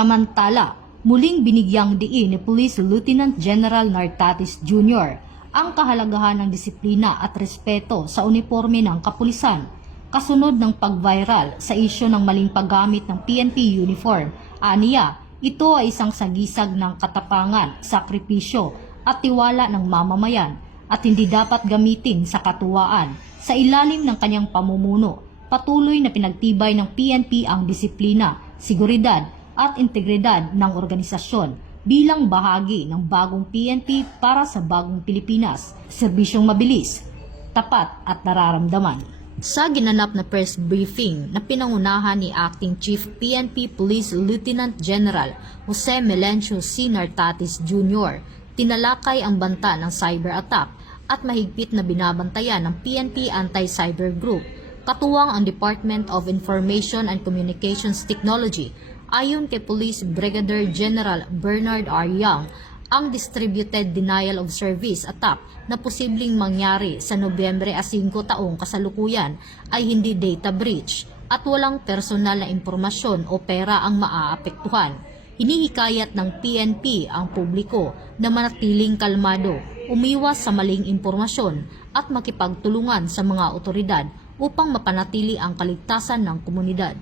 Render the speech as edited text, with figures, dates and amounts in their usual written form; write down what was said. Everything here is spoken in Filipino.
Samantala, muling binigyang diin ni Police Lieutenant General Nartatis Jr. ang kahalagahan ng disiplina at respeto sa uniforme ng kapulisan kasunod ng pag-viral sa isyu ng maling paggamit ng PNP uniform. Aniya, ito ay isang sagisag ng katapangan, sakripisyo at tiwala ng mamamayan at hindi dapat gamitin sa katuwaan. Sa ilalim ng kanyang pamumuno, patuloy na pinagtibay ng PNP ang disiplina, seguridad at integridad ng organisasyon bilang bahagi ng bagong PNP para sa bagong Pilipinas, serbisyong mabilis, tapat at nararamdaman. Sa ginanap na press briefing na pinangunahan ni Acting Chief PNP Police Lieutenant General Jose Melencio C. Nartatis Jr., tinalakay ang banta ng cyber attack at mahigpit na binabantayan ng PNP Anti-Cyber Group, katuwang ang Department of Information and Communications Technology. Ayon kay Police Brigadier General Bernard R. Young, ang distributed denial of service attack na posibleng mangyari sa Nobyembre 5 taong kasalukuyan ay hindi data breach at walang personal na impormasyon o pera ang maaapektuhan. Hinihikayat ng PNP ang publiko na manatiling kalmado, umiwas sa maling impormasyon at makipagtulungan sa mga otoridad upang mapanatili ang kaligtasan ng komunidad.